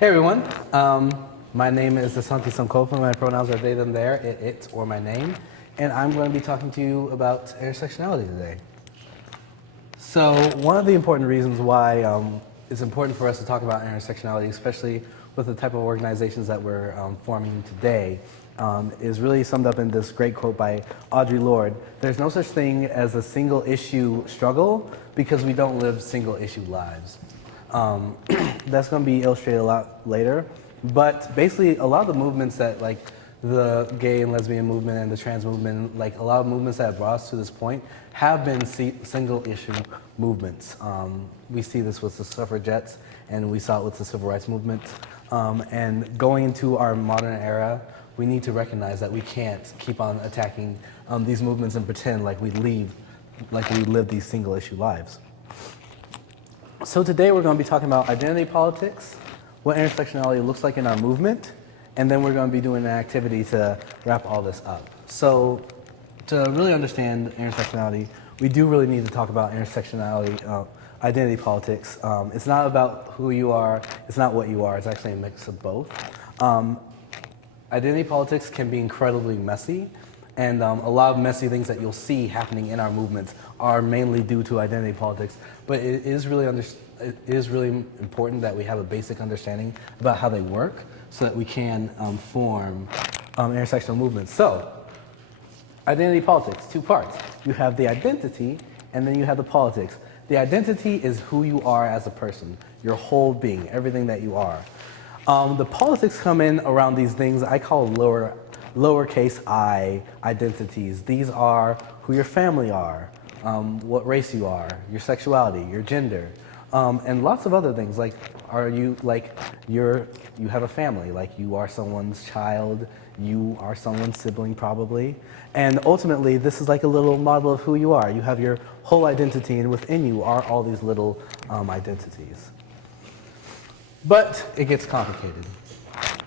Hey everyone, my name is Asante Sankofa. My pronouns are they, them, their, it, or my name, and I'm going to be talking to you about intersectionality today. So one of the important reasons why it's important for us to talk about intersectionality, especially with the type of organizations that we're forming today, is really summed up in this great quote by Audre Lorde. There's no such thing as a single issue struggle because we don't live single issue lives. That's going to be illustrated a lot later. But basically, a lot of the movements that, like the gay and lesbian movement and the trans movement, like a lot of movements that have brought us to this point, have been single issue movements. We see this with the suffragettes, and we saw it with the civil rights movement. And going into our modern era, we need to recognize that we can't keep on attacking these movements and pretend like we live these single issue lives. So today we're going to be talking about identity politics, what intersectionality looks like in our movement, and then we're going to be doing an activity to wrap all this up. So to really understand intersectionality, we do really need to talk about intersectionality, identity politics. It's not about who you are, it's not what you are, it's actually a mix of both. Identity politics can be incredibly messy, and a lot of messy things that you'll see happening in our movements are mainly due to identity politics. But it is really important that we have a basic understanding about how they work so that we can form intersectional movements. So, identity politics, two parts. You have the identity, and then you have the politics. The identity is who you are as a person, your whole being, everything that you are. The politics come in around these things I call lowercase I identities. These are who your family are, what race you are, your sexuality, your gender, and lots of other things. Like, you have a family, like you are someone's child, you are someone's sibling probably, and ultimately this is like a little model of who you are. You have your whole identity, and within you are all these little identities. But it gets complicated.